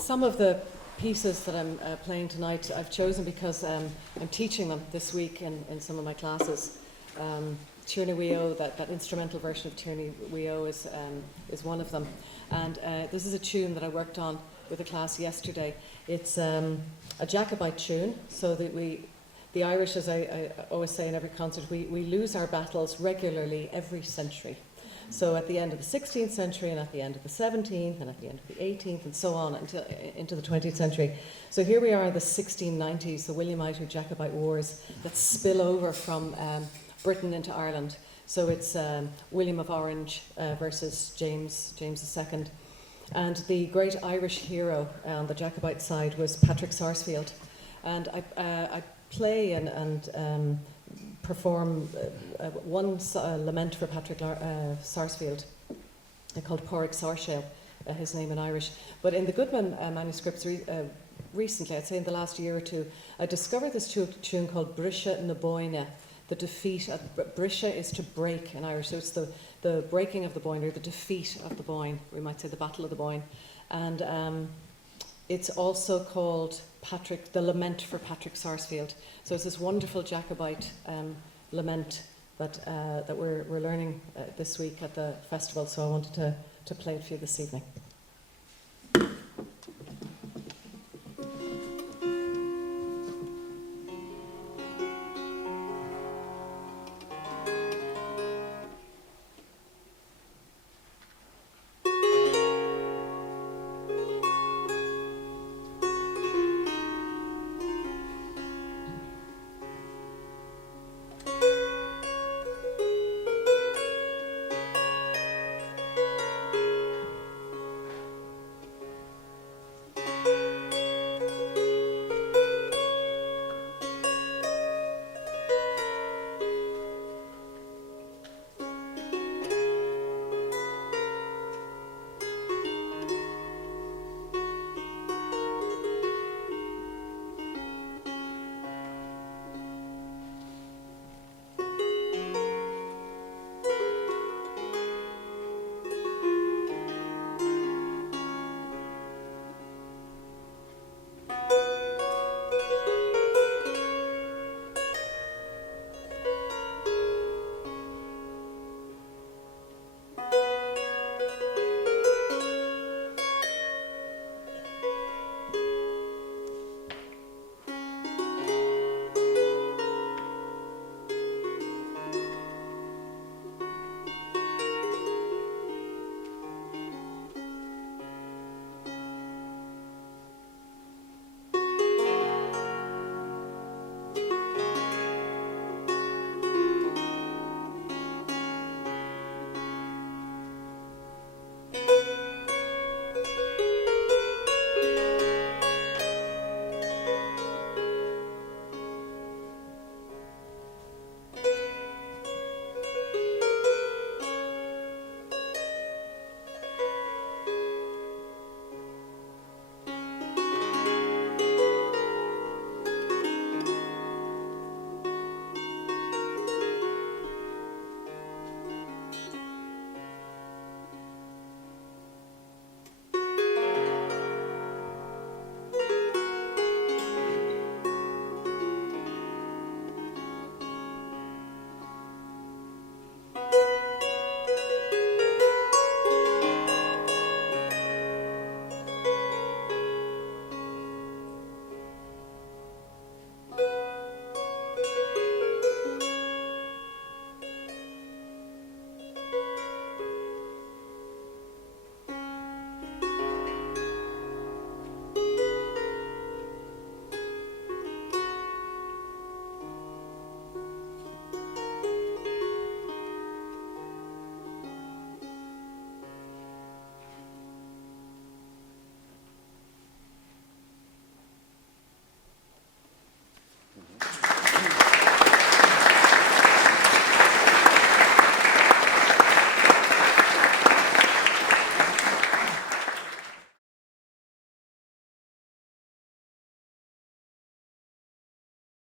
Some of the pieces that I'm playing tonight I've chosen because I'm teaching them this week in some of my classes. Tierney Weo, that instrumental version of Tierney Weo is one of them. And this is a tune that I worked on with a class yesterday. It's a Jacobite tune, so that the Irish, as I always say in every concert, we lose our battles regularly every century. So at the end of the 16th century and at the end of the 17th and at the end of the 18th and so on until into the 20th century. So here we are in the 1690s, the Williamite or Jacobite wars that spill over from Britain into Ireland. So it's William of Orange versus James II. And the great Irish hero on the Jacobite side was Patrick Sarsfield. And I play and perform one lament for Patrick Sarsfield called Pádraig Sarsfield, his name in Irish. But in the Goodman manuscripts recently, I'd say in the last year or two, I discovered this tune called Briseadh na Bóinne. The defeat of Briseadh is to break in Irish, so it's the breaking of the Boyne, or the defeat of the Boyne, we might say the Battle of the Boyne. And it's also called the Lament for Patrick Sarsfield. So it's this wonderful Jacobite lament that we're learning this week at the festival, so I wanted to play it for you this evening.